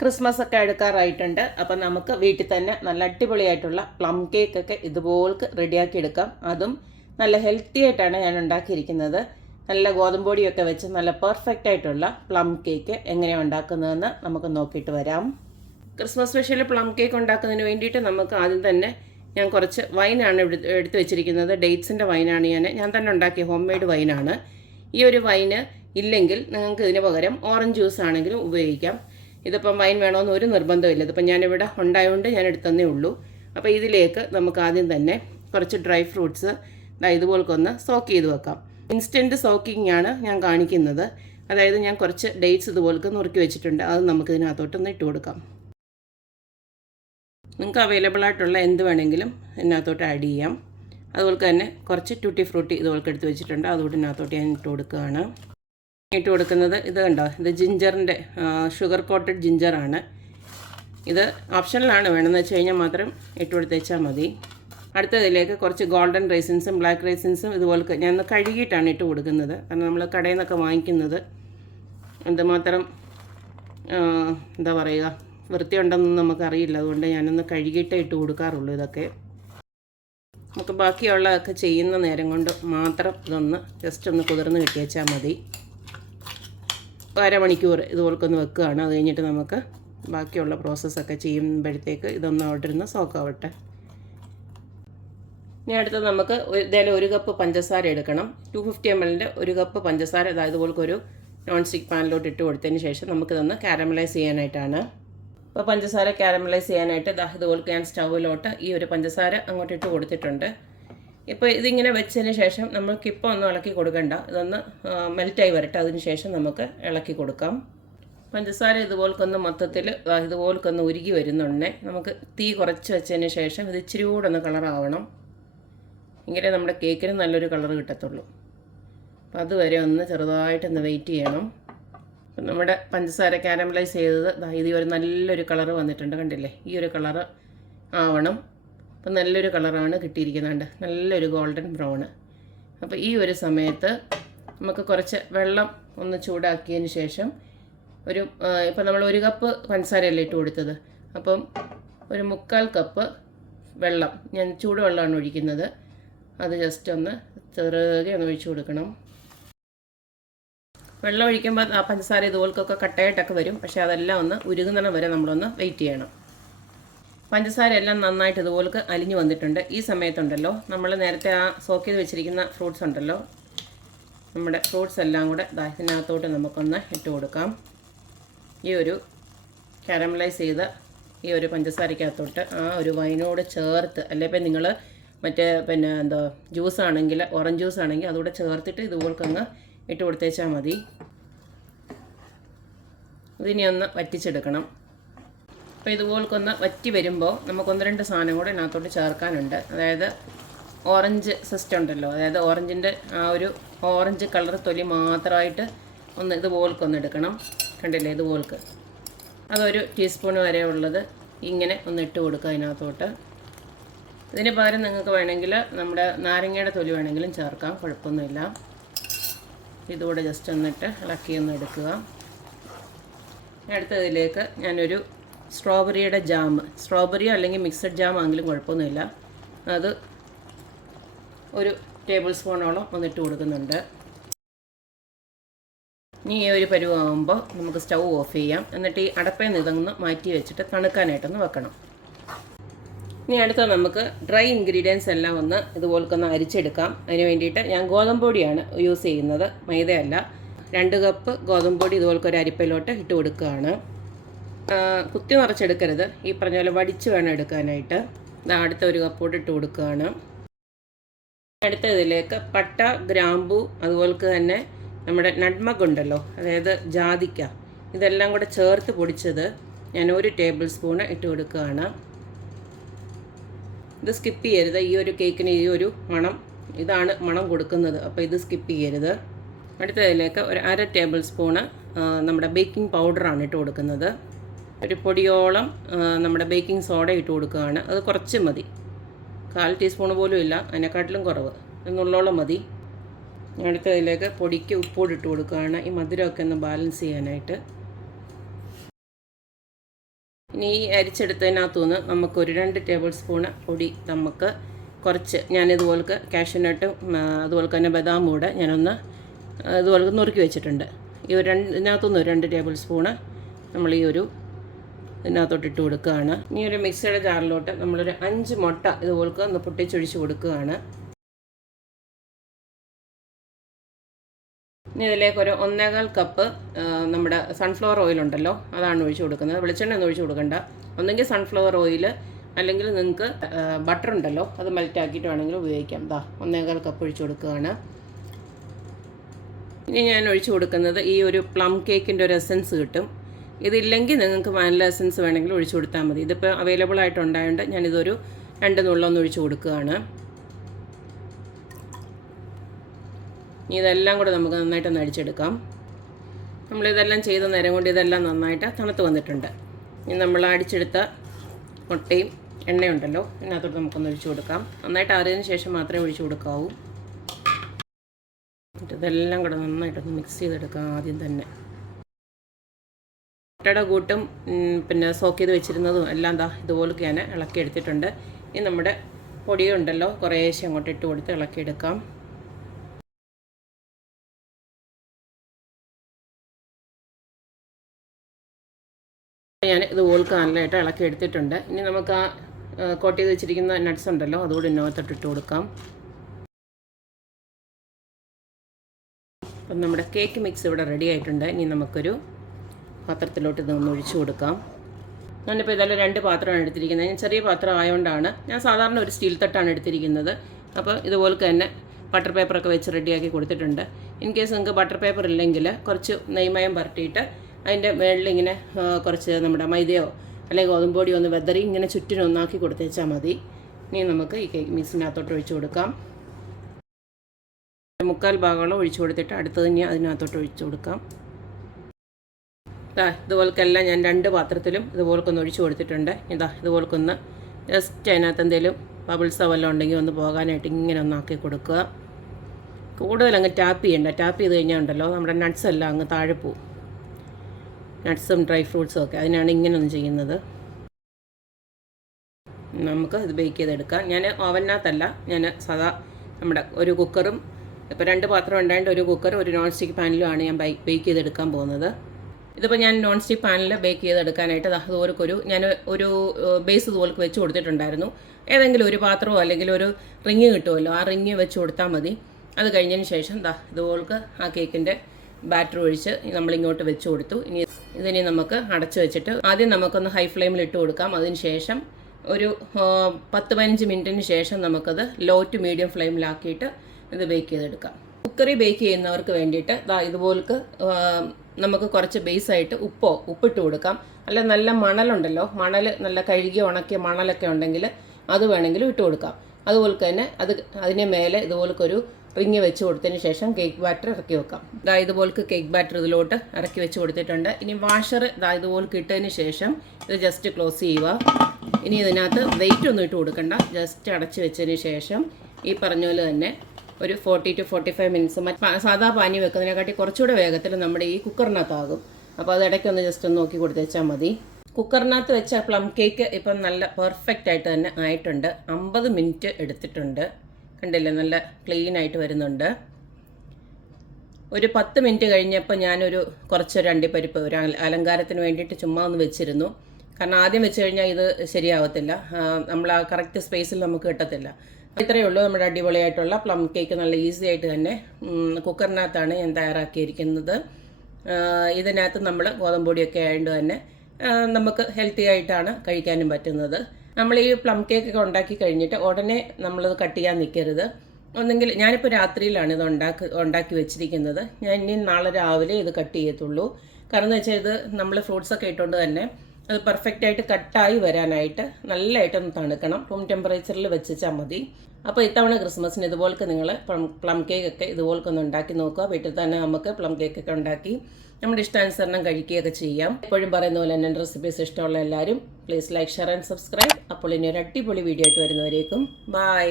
Christmas ഒക്കെ അടുക്കാറായിട്ടുണ്ട്. അപ്പം നമുക്ക് വീട്ടിൽ തന്നെ നല്ല അടിപൊളിയായിട്ടുള്ള പ്ലം കേക്കൊക്കെ ഇതുപോലെ റെഡിയാക്കി എടുക്കാം. അതും നല്ല ഹെൽത്തി ആയിട്ടാണ് ഞാൻ ഉണ്ടാക്കിയിരിക്കുന്നത്. നല്ല ഗോതമ്പൊടിയൊക്കെ വെച്ച് നല്ല പെർഫെക്റ്റ് ആയിട്ടുള്ള പ്ലം കേക്ക് എങ്ങനെയാണ് ഉണ്ടാക്കുന്നതെന്ന് നമുക്ക് നോക്കിയിട്ട് വരാം. ക്രിസ്മസ് സ്പെഷ്യൽ പ്ലം കേക്ക് ഉണ്ടാക്കുന്നതിന് വേണ്ടിയിട്ട് നമുക്ക് ആദ്യം തന്നെ ഞാൻ കുറച്ച് വൈനാണ് എടുത്ത് വെച്ചിരിക്കുന്നത്. ഡേറ്റ്സിൻ്റെ വൈനാണ് ഞാൻ തന്നെ ഉണ്ടാക്കിയ ഹോം മെയ്ഡ് വൈനാണ്. ഈ ഒരു വൈന് ഇല്ലെങ്കിൽ നിങ്ങൾക്ക് ഇതിന് പകരം ഓറഞ്ച് ജ്യൂസ് ആണെങ്കിലും ഉപയോഗിക്കാം. ഇതിപ്പം വൈൻ വേണമെന്ന് ഒരു നിർബന്ധമില്ല. ഇതിപ്പം ഞാനിവിടെ ഉണ്ടായതുകൊണ്ട് ഞാൻ എടുത്തന്നേ ഉള്ളൂ. അപ്പോൾ ഇതിലേക്ക് നമുക്ക് ആദ്യം തന്നെ കുറച്ച് ഡ്രൈ ഫ്രൂട്ട്സ് ഇതുപോലൊന്ന് സോക്ക് ചെയ്ത് വെക്കാം. ഇൻസ്റ്റൻറ്റ് സോക്കിംഗ് ആണ് ഞാൻ കാണിക്കുന്നത്. അതായത് ഞാൻ കുറച്ച് ഡേറ്റ്സ് ഇതുപോലൊക്കെ നുറുക്കി വെച്ചിട്ടുണ്ട്. അത് നമുക്ക് ഇതിനകത്തോട്ടൊന്ന് ഇട്ട് കൊടുക്കാം. നിങ്ങൾക്ക് അവൈലബിൾ ആയിട്ടുള്ള എന്ത് വേണമെങ്കിലും ഇതിനകത്തോട്ട് ആഡ് ചെയ്യാം. അതുപോലെ തന്നെ കുറച്ച് ട്യൂട്ടി ഫ്രൂട്ടി ഇതുപോലെ എടുത്ത് വെച്ചിട്ടുണ്ട്. അതുകൊണ്ട് ഇതിനകത്തോട്ട് ഞാൻ ഇട്ട് കൊടുക്കുകയാണ്. ഇട്ട് കൊടുക്കുന്നത് ഇത് കണ്ടോ, ഇത് ജിഞ്ചറിൻ്റെ ഷുഗർ കോട്ടഡ് ജിഞ്ചറാണ്. ഇത് ഓപ്ഷനിലാണ്, വേണമെന്ന് വെച്ച് കഴിഞ്ഞാൽ മാത്രം ഇട്ട് കൊടുത്തേച്ചാൽ മതി. അടുത്തതിലേക്ക് കുറച്ച് ഗോൾഡൻ റൈസിൻസും ബ്ലാക്ക് റൈസിൻസും ഇതുപോലെ ഞാൻ കഴുകിയിട്ടാണ് ഇട്ട് കൊടുക്കുന്നത്. കാരണം നമ്മൾ കടയിൽ നിന്നൊക്കെ വാങ്ങിക്കുന്നത് എന്തുമാത്രം എന്താ പറയുക വൃത്തിയുണ്ടെന്നൊന്നും നമുക്കറിയില്ല. അതുകൊണ്ട് ഞാനൊന്ന് കഴുകിയിട്ടേ ഇട്ട് കൊടുക്കാറുള്ളൂ. ഇതൊക്കെ നമുക്ക് ബാക്കിയുള്ളതൊക്കെ ചെയ്യുന്ന നേരം കൊണ്ട് മാത്രം ഇതൊന്ന് ജസ്റ്റ് ഒന്ന് കുതിർന്ന് കിട്ടിയേച്ചാൽ മതി. അരമണിക്കൂർ ഇതുപോലൊന്ന് വെക്കുകയാണ്. അത് കഴിഞ്ഞിട്ട് നമുക്ക് ബാക്കിയുള്ള പ്രോസസ്സൊക്കെ ചെയ്യുമ്പോഴത്തേക്ക് ഇതൊന്ന് അവിടെ ഇരുന്ന് സോക്കാവട്ടെ. ഇനി അടുത്തത് നമുക്ക് ഇതേപോലെ 1 കപ്പ് പഞ്ചസാര എടുക്കണം. 250 ml ഒരു കപ്പ് പഞ്ചസാര ഇതുപോലൊരു നോൺ സ്റ്റിക്ക് പാനിലോട്ട് ഇട്ട് കൊടുത്തതിന് ശേഷം നമുക്കിതൊന്ന് കാരമലൈസ് ചെയ്യാനായിട്ടാണ്. അപ്പോൾ പഞ്ചസാര കാരമലൈസ് ചെയ്യാനായിട്ട് ഇതുപോലെ ഞാൻ സ്റ്റൗവിലോട്ട് ഈ ഒരു പഞ്ചസാര അങ്ങോട്ട് ഇട്ട് കൊടുത്തിട്ടുണ്ട്. ഇപ്പോൾ ഇതിങ്ങനെ വെച്ചതിന് ശേഷം നമുക്കിപ്പോൾ ഒന്നും ഇളക്കി കൊടുക്കണ്ട. ഇതൊന്ന് മെൽറ്റായി വരട്ടെ. അതിന് ശേഷം നമുക്ക് ഇളക്കി കൊടുക്കാം. പഞ്ചസാര ഇതുപോലൊന്ന് മൊത്തത്തിൽ ഇതുപോലൊന്ന് ഉരുകി വരുന്നുണ്ടേ നമുക്ക് തീ കുറച്ച് വെച്ചതിന് ശേഷം ഇത് ഇച്ചിരി കൂടെ ഒന്ന് കളറാവണം. ഇങ്ങനെ നമ്മുടെ കേക്കിന് നല്ലൊരു കളർ കിട്ടത്തുള്ളൂ. അപ്പോൾ അതുവരെ ഒന്ന് ചെറുതായിട്ടൊന്ന് വെയിറ്റ് ചെയ്യണം. അപ്പം നമ്മുടെ പഞ്ചസാര കാരമലൈസ് ചെയ്തത് ഇത് ഒരു നല്ലൊരു കളറ് വന്നിട്ടുണ്ട്, കണ്ടില്ലേ? ഈ ഒരു കളറ് ആവണം. അപ്പം നല്ലൊരു കളറാണ് കിട്ടിയിരിക്കുന്നുണ്ട്, നല്ലൊരു ഗോൾഡൻ ബ്രൗണ്. അപ്പോൾ ഈ ഒരു സമയത്ത് നമുക്ക് കുറച്ച് വെള്ളം ഒന്ന് ചൂടാക്കിയതിന് ശേഷം ഇപ്പം നമ്മൾ 1 കപ്പ് പഞ്ചസാരയല്ലേ ഇട്ട് കൊടുത്തത്. അപ്പം ഒരു 3/4 കപ്പ് വെള്ളം, ഞാൻ ചൂടുവെള്ളമാണ് ഒഴിക്കുന്നത്. അത് ജസ്റ്റ് ഒന്ന് ചെറുകെ ഒന്ന് ഒഴിച്ചു കൊടുക്കണം. വെള്ളം ഒഴിക്കുമ്പോൾ ആ പഞ്ചസാര ഇതുപോലൊക്കെ കട്ടയായിട്ടൊക്കെ വരും. പക്ഷേ അതെല്ലാം ഒന്ന് ഉരുകുന്നിടം വരെ നമ്മളൊന്ന് വെയിറ്റ് ചെയ്യണം. പഞ്ചസാര എല്ലാം നന്നായിട്ട് ഇതുപോലെ അലിഞ്ഞു വന്നിട്ടുണ്ട്. ഈ സമയത്തുണ്ടല്ലോ നമ്മൾ നേരത്തെ ആ സോക്ക് ചെയ്ത് വെച്ചിരിക്കുന്ന ഫ്രൂട്ട്സ് ഉണ്ടല്ലോ, നമ്മുടെ ഫ്രൂട്ട്സ് എല്ലാം കൂടെ ഇതിനകത്തോട്ട് നമുക്കൊന്ന് ഇട്ട് കൊടുക്കാം. ഈ ഒരു കാരമലൈസ് ചെയ്ത ഈ ഒരു പഞ്ചസാരക്കകത്തോട്ട് ആ ഒരു വൈനോട് ചേർത്ത്, അല്ലെങ്കിൽ നിങ്ങൾ പിന്നെ എന്താ ജ്യൂസ് ആണെങ്കിൽ ഓറഞ്ച് ജ്യൂസ് ആണെങ്കിൽ അതുകൂടെ ചേർത്തിട്ട് ഇതുപോലൊന്ന് ഇട്ട് കൊടുത്തേച്ചാൽ മതി. ഇതിനെ ഒന്ന് വറ്റിച്ചെടുക്കണം. അപ്പോൾ ഇതുപോലൊന്ന് വറ്റി വരുമ്പോൾ നമുക്ക് 1-2 സാധനം കൂടെ ഇതിനകത്തോട്ട് ചേർക്കാനുണ്ട്. അതായത് ഓറഞ്ച് സിസ്റ്റം ഉണ്ടല്ലോ, അതായത് ഓറഞ്ചിൻ്റെ ആ ഒരു ഓറഞ്ച് കളർ തൊലി മാത്രമായിട്ട് ഒന്ന് ഇതുപോലൊന്ന് എടുക്കണം. കണ്ടില്ലേ? ഇതുപോലൊക്കെ അതൊരു ടീസ്പൂൺ വരെ ഉള്ളത് ഇങ്ങനെ ഒന്ന് ഇട്ട് കൊടുക്കുക അതിനകത്തോട്ട്. ഇതിന് പകരം നിങ്ങൾക്ക് വേണമെങ്കിൽ നമ്മുടെ നാരങ്ങയുടെ തൊലി വേണമെങ്കിലും ചേർക്കാം, കുഴപ്പമൊന്നുമില്ല. ഇതുകൂടെ ജസ്റ്റ് ഒന്നിട്ട് ഇളക്കിയൊന്ന് എടുക്കുക. അടുത്തതിലേക്ക് ഞാനൊരു സ്ട്രോബെറിയുടെ ജാം, സ്ട്രോബെറിയോ അല്ലെങ്കിൽ മിക്സഡ് ജാം ആണെങ്കിലും കുഴപ്പമൊന്നുമില്ല, അത് 1 ടേബിൾ സ്പൂണോളം ഒന്നിട്ട് കൊടുക്കുന്നുണ്ട്. ഇനി ഈ ഒരു പരുവാകുമ്പോൾ നമുക്ക് സ്റ്റൗ ഓഫ് ചെയ്യാം. എന്നിട്ട് ഈ അടപ്പയിൽ നിന്ന് ഇതൊന്ന് മാറ്റി വെച്ചിട്ട് തണുക്കാനായിട്ടൊന്ന് വെക്കണം. ഇനി അടുത്ത നമുക്ക് ഡ്രൈ ഇൻഗ്രീഡിയൻസ് എല്ലാം ഒന്ന് ഇതുപോലൊന്ന് അരിച്ചെടുക്കാം. അതിന് വേണ്ടിയിട്ട് ഞാൻ ഗോതമ്പൊടിയാണ് യൂസ് ചെയ്യുന്നത്, മൈദയല്ല. 2 കപ്പ് ഗോതമ്പൊടി ഇതുപോലൊരു അരിപ്പയിലോട്ട് ഇട്ട് കൊടുക്കുകയാണ്. കുത്തി നിറച്ചെടുക്കരുത്, ഈ പറഞ്ഞ പോലെ വടിച്ച് വേണം എടുക്കാനായിട്ട്. അടുത്ത 1 കപ്പോട്ട് ഇട്ട് കൊടുക്കുകയാണ്. അടുത്ത ഇതിലേക്ക് പട്ട, ഗ്രാമ്പു, അതുപോലെ തന്നെ നമ്മുടെ നട്മഗ് ഉണ്ടല്ലോ, അതായത് ജാതിക്ക, ഇതെല്ലാം കൂടെ ചേർത്ത് പൊടിച്ചത് ഞാൻ 1 ടേബിൾ സ്പൂണ് ഇട്ട് കൊടുക്കുകയാണ്. ഇത് സ്കിപ്പ് ചെയ്യരുത്. ഈ ഒരു കേക്കിന് ഈ ഒരു ഇതാണ് മണം കൊടുക്കുന്നത്. അപ്പോൾ ഇത് സ്കിപ്പ് ചെയ്യരുത്. അടുത്തതിലേക്ക് 1/2 ടേബിൾ സ്പൂണ് നമ്മുടെ ബേക്കിംഗ് പൗഡറാണ് ഇട്ട് കൊടുക്കുന്നത്. 1 പൊടിയോളം നമ്മുടെ ബേക്കിംഗ് സോഡ ഇട്ട് കൊടുക്കുകയാണ്. അത് കുറച്ച് മതി, 1/4 ടീസ്പൂൺ പോലും ഇല്ല, അതിനെക്കാട്ടിലും കുറവ്, എന്നുള്ളോളം മതി. അടുത്തതിലേക്ക് പൊടിക്ക് ഉപ്പോട് ഇട്ട് കൊടുക്കുകയാണ്, ഈ മധുരമൊക്കെ ഒന്ന് ബാലൻസ് ചെയ്യാനായിട്ട്. ഇനി ഈ അരിച്ചെടുത്തതിനകത്തുനിന്ന് നമുക്കൊരു 2 ടേബിൾ സ്പൂണ് പൊടി നമുക്ക് കുറച്ച് ഞാനിതുപോലൊക്കെ കാഷ്യൂനട്ടും അതുപോലെ തന്നെ ബദാമും കൂടെ ഞാനൊന്ന് ഇതുപോലെ നുറുക്കി വെച്ചിട്ടുണ്ട്. ഇതിനകത്തുനിന്ന് 2 ടേബിൾ സ്പൂണ് നമ്മൾ ഈ ഒരു ഇതിനകത്തോട്ട് ഇട്ട് കൊടുക്കുകയാണ്. ഇനി ഒരു മിക്സിയുടെ ജാറിലോട്ട് നമ്മളൊരു 5 മുട്ട ഇതുപോലൊക്കെ ഒന്ന് പൊട്ടിച്ചൊഴിച്ച് കൊടുക്കുകയാണ്. ഇനി ഇതിലേക്ക് ഒരു 1.25 കപ്പ് നമ്മുടെ സൺഫ്ലവർ ഓയിൽ ഉണ്ടല്ലോ, അതാണ് ഒഴിച്ച് കൊടുക്കുന്നത്. വെളിച്ചെണ്ണ ഒന്നും ഒഴിച്ച് കൊടുക്കണ്ട. ഒന്നെങ്കിൽ സൺഫ്ലവർ ഓയിൽ അല്ലെങ്കിൽ നിങ്ങൾക്ക് ബട്ടർ ഉണ്ടല്ലോ, അത് മെൽറ്റാക്കിയിട്ട് വേണമെങ്കിൽ ഉപയോഗിക്കാം. 1.25 കപ്പ് ഒഴിച്ച് കൊടുക്കുകയാണ്. ഇനി ഞാൻ ഒഴിച്ച് കൊടുക്കുന്നത് ഈ ഒരു പ്ലം കേക്കിൻ്റെ ഒരു എസൻസ് കിട്ടും. ഇതില്ലെങ്കിൽ നിങ്ങൾക്ക് വാനില എസൻസ് വേണമെങ്കിൽ ഒഴിച്ച് കൊടുത്താൽ മതി. ഇതിപ്പോൾ അവൈലബിൾ ആയിട്ടുണ്ടായതുകൊണ്ട് ഞാനിതൊരു 2 നുള്ളൊന്ന് ഒഴിച്ച് കൊടുക്കുകയാണ്. ഇനി ഇതെല്ലാം കൂടെ നമുക്ക് നന്നായിട്ടൊന്ന് അടിച്ചെടുക്കാം. നമ്മളിതെല്ലാം ചെയ്ത നേരം കൊണ്ട് ഇതെല്ലാം നന്നായിട്ട് തണുത്ത് വന്നിട്ടുണ്ട്. ഇനി നമ്മൾ അടിച്ചെടുത്ത മുട്ടയും എണ്ണയുണ്ടല്ലോ ഇതിനകത്തോട്ട് നമുക്കൊന്ന് ഒഴിച്ച് കൊടുക്കാം. നന്നായിട്ട് ആറിയതിന് ശേഷം മാത്രമേ ഒഴിച്ച് കൊടുക്കാവൂ. ഇതെല്ലാം കൂടെ നന്നായിട്ടൊന്ന് മിക്സ് ചെയ്തെടുക്കാം. ആദ്യം തന്നെ മുട്ടയുടെ കൂട്ടും പിന്നെ സോക്ക് ചെയ്ത് വെച്ചിരുന്നതും എല്ലാം ഇതുപോലൊക്കെ ഞാൻ ഇളക്കിയെടുത്തിട്ടുണ്ട്. ഇനി നമ്മുടെ പൊടിയുണ്ടല്ലോ കുറേശ്ശെ അങ്ങോട്ട് ഇട്ട് കൊടുത്ത് ഇളക്കിയെടുക്കാം. ഞാൻ ഇതുപോലൊക്കെ നല്ലതായിട്ട് ഇളക്കി എടുത്തിട്ടുണ്ട്. ഇനി നമുക്ക് ആ കോട്ട് ചെയ്ത് വെച്ചിരിക്കുന്ന നട്ട്സ് ഉണ്ടല്ലോ അതുകൂടി ഇതിനകത്തോട്ട് ഇട്ട് കൊടുക്കാം. അപ്പം നമ്മുടെ കേക്ക് മിക്സ് ഇവിടെ റെഡി ആയിട്ടുണ്ട്. ഇനി നമുക്കൊരു പാത്രത്തിലോട്ട് ഇതൊന്ന് ഒഴിച്ചു കൊടുക്കാം. ഞാനിപ്പോൾ ഇതെല്ലാം 2 പാത്രമാണ് എടുത്തിരിക്കുന്നത്. ഞാൻ ചെറിയ പാത്രം ആയതുകൊണ്ടാണ്. ഞാൻ സാധാരണ ഒരു സ്റ്റീൽ തട്ടാണ് എടുത്തിരിക്കുന്നത്. അപ്പോൾ ഇതുപോലെ തന്നെ ബട്ടർ പേപ്പറൊക്കെ വെച്ച് റെഡിയാക്കി കൊടുത്തിട്ടുണ്ട്. ഇൻ കേസ് നിങ്ങൾക്ക് ബട്ടർ പേപ്പർ ഇല്ലെങ്കിൽ കുറച്ച് നെയ്മയം പുരട്ടിയിട്ട് അതിൻ്റെ മുകളിൽ ഇങ്ങനെ കുറച്ച് നമ്മുടെ മൈദയോ അല്ലെങ്കിൽ ഗോതമ്പൊടിയോ ഒന്ന് വെതറി ഇങ്ങനെ ചുറ്റിനും ഒന്നാക്കി കൊടുത്തേച്ചാൽ മതി. ഇനി നമുക്ക് ഈ കേക്ക് മിക്സിനകത്തോട്ട് ഒഴിച്ചു കൊടുക്കാം. 3/4 ഭാഗത്തോളം ഒഴിച്ചു കൊടുത്തിട്ട് അടുത്തത് ഇനി അതിനകത്തോട്ട് ഒഴിച്ചു കൊടുക്കാം. ഇതുപോലൊക്കെല്ലാം ഞാൻ 2 പാത്രത്തിലും ഇതുപോലൊക്കൊന്ന് ഒഴിച്ചു കൊടുത്തിട്ടുണ്ട്. ഇതുപോലൊക്കൊന്ന് ജസ്റ്റ് അതിനകത്ത് എന്തെങ്കിലും ബബിൾസോ വല്ലതും ഉണ്ടെങ്കിൽ ഒന്ന് പോകാനായിട്ട് ഇങ്ങനെ ഒന്നാക്കി കൊടുക്കുക. കൂടുതൽ അങ്ങ് ടാപ്പ് ചെയ്യണ്ട. ടാപ്പ് ചെയ്ത് കഴിഞ്ഞാൽ ഉണ്ടല്ലോ നമ്മുടെ നട്ട്സ് എല്ലാം അങ്ങ് താഴെ പോവും. നട്ട്സും ഡ്രൈ ഫ്രൂട്ട്സും ഒക്കെ അതിനാണ് ഇങ്ങനെയൊന്നും ചെയ്യുന്നത്. നമുക്ക് ഇത് ബേക്ക് ചെയ്തെടുക്കാം. ഞാൻ ഓവനകത്തല്ല, ഞാൻ സാധാ നമ്മുടെ ഒരു കുക്കറും ഇപ്പോൾ 2 പാത്രം ഉണ്ടായിട്ട് ഒരു കുക്കറും ഒരു നോൺ സ്റ്റിക്ക് പാനിലുമാണ് ഞാൻ ബേക്ക് ചെയ്തെടുക്കാൻ പോകുന്നത്. ഇതിപ്പോൾ ഞാൻ നോൺ സ്റ്റിക്ക് പാനിൽ ബേക്ക് ചെയ്തെടുക്കാനായിട്ട് അതുപോലൊരു ഞാൻ ഒരു ബേസ് ഇതുപോലൊക്കെ വെച്ച് കൊടുത്തിട്ടുണ്ടായിരുന്നു. ഏതെങ്കിലും ഒരു പാത്രമോ അല്ലെങ്കിൽ ഒരു റിങ് കിട്ടുമല്ലോ, ആ റിങ് വെച്ച് കൊടുത്താൽ മതി. അത് കഴിഞ്ഞതിന് ശേഷം ഇതുപോലൊക്കെ ആ കേക്കിൻ്റെ ബാറ്റർ ഒഴിച്ച് നമ്മളിങ്ങോട്ട് വെച്ച് കൊടുത്തു. ഇതിനെ നമുക്ക് അടച്ചു വെച്ചിട്ട് ആദ്യം നമുക്കൊന്ന് ഹൈ ഫ്ലെയിമിൽ ഇട്ട് കൊടുക്കാം. അതിന് ശേഷം ഒരു 10-15 മിനിറ്റിന് ശേഷം നമുക്കത് ലോ ടു മീഡിയം ഫ്ലെയിമിലാക്കിയിട്ട് ഇത് ബേക്ക് ചെയ്തെടുക്കാം. കുക്കറിൽ ബേക്ക് ചെയ്യുന്നവർക്ക് വേണ്ടിയിട്ട് ഇതുപോലൊക്കെ നമുക്ക് കുറച്ച് ബേസായിട്ട് ഉപ്പിട്ട് കൊടുക്കാം. അല്ല നല്ല മണലുണ്ടല്ലോ, മണൽ നല്ല കഴുകി ഉണക്കിയ മണലൊക്കെ ഉണ്ടെങ്കിൽ അത് വേണമെങ്കിലും ഇട്ട് കൊടുക്കാം. അതുപോലെ തന്നെ അതിന് മേലെ ഇതുപോലൊരു റിങ് വെച്ച് കൊടുത്തതിന് ശേഷം കേക്ക് ബാറ്റർ ഇറക്കി വെക്കാം. ഇതുപോലൊക്കെ കേക്ക് ബാറ്റർ ഇതിലോട്ട് ഇറക്കി വെച്ച് കൊടുത്തിട്ടുണ്ട്. ഇനി വാഷർ ഇതുപോലൊക്കെ ഇട്ടതിന് ശേഷം ഇത് ജസ്റ്റ് ക്ലോസ് ചെയ്യുക. ഇനി ഇതിനകത്ത് വെയിറ്റ് ഒന്നും ഇട്ട് കൊടുക്കണ്ട. ജസ്റ്റ് അടച്ച് വെച്ചതിന് ശേഷം ഈ പറഞ്ഞ പോലെ തന്നെ ഒരു 40 to 45 മിനിറ്റ്സ് സാധാ പാനി വെക്കുന്നതിനെക്കാട്ടി കുറച്ചുകൂടെ വേഗത്തിൽ നമ്മുടെ ഈ കുക്കറിനകത്താകും. അപ്പോൾ അത് ഇടയ്ക്കൊന്ന് ജസ്റ്റ് ഒന്ന് നോക്കി കൊടുത്തേച്ചാൽ മതി. കുക്കറിനകത്ത് വെച്ച പ്ലം കേക്ക് ഇപ്പം നല്ല പെർഫെക്റ്റ് ആയിട്ട് തന്നെ ആയിട്ടുണ്ട്. 50 മിനിറ്റ് എടുത്തിട്ടുണ്ട്. കണ്ടില്ലേ, നല്ല ക്ലീൻ ആയിട്ട് വരുന്നുണ്ട്. ഒരു 10 മിനിറ്റ് കഴിഞ്ഞപ്പോൾ ഞാനൊരു കുറച്ചൊരു അണ്ടിപ്പരിപ്പ് ഒരു അലങ്കാരത്തിന് വേണ്ടിയിട്ട് ചുമ്മാ ഒന്ന് വെച്ചിരുന്നു. കാരണം ആദ്യം വെച്ച് കഴിഞ്ഞാൽ ഇത് ശരിയാവത്തില്ല, നമ്മൾ ആ കറക്റ്റ് സ്പേസിൽ നമുക്ക് കിട്ടത്തില്ല. ഇത്രയേ ഉള്ളൂ നമ്മുടെ അടിപൊളിയായിട്ടുള്ള പ്ലം കേക്ക്. നല്ല ഈസി ആയിട്ട് തന്നെ കുക്കറിനകത്താണ് ഞാൻ തയ്യാറാക്കിയിരിക്കുന്നത്. ഇതിനകത്ത് നമ്മൾ ഗോതമ്പൊടിയൊക്കെ ആയതുകൊണ്ട് തന്നെ നമുക്ക് ഹെൽത്തി ആയിട്ടാണ് കഴിക്കാനും പറ്റുന്നത്. നമ്മൾ ഈ പ്ലം കേക്കൊക്കെ ഉണ്ടാക്കി കഴിഞ്ഞിട്ട് ഉടനെ നമ്മളത് കട്ട് ചെയ്യാൻ നിൽക്കരുത്. ഒന്നെങ്കിൽ ഞാനിപ്പോൾ രാത്രിയിലാണ് ഇത് ഉണ്ടാക്കി വെച്ചിരിക്കുന്നത്. ഞാൻ ഇനി നാളെ രാവിലെ ഇത് കട്ട് ചെയ്യത്തുള്ളൂ. കാരണം എന്ന് വെച്ചാൽ ഇത് നമ്മൾ ഫ്രൂട്ട്സൊക്കെ ഇട്ടുകൊണ്ട് തന്നെ അത് പെർഫെക്റ്റായിട്ട് കട്ടായി വരാനായിട്ട് നല്ലതായിട്ടൊന്ന് തണുക്കണം. റൂം ടെമ്പറേച്ചറിൽ വെച്ചാൽ മതി. അപ്പോൾ ഇത്തവണ ക്രിസ്മസിന് ഇതുപോലൊക്കെ നിങ്ങൾ പ്ലം കേക്കൊക്കെ ഇതുപോലൊക്കെ ഒന്ന് ഉണ്ടാക്കി നോക്കുക. വീട്ടിൽ തന്നെ നമുക്ക് പ്ലം കേക്കൊക്കെ ഉണ്ടാക്കി നമ്മുടെ ഇഷ്ടാനുസരണം കഴിക്കുകയൊക്കെ ചെയ്യാം. എപ്പോഴും പറയുന്ന പോലെ എൻ്റെ റെസിപ്പീസ് ഇഷ്ടമുള്ള എല്ലാവരും please like, share and subscribe. അപ്പോൾ ഇനി ഒരു അടിപൊളി വീഡിയോ ആയിട്ട് വരുന്നവരേക്കും ബൈ.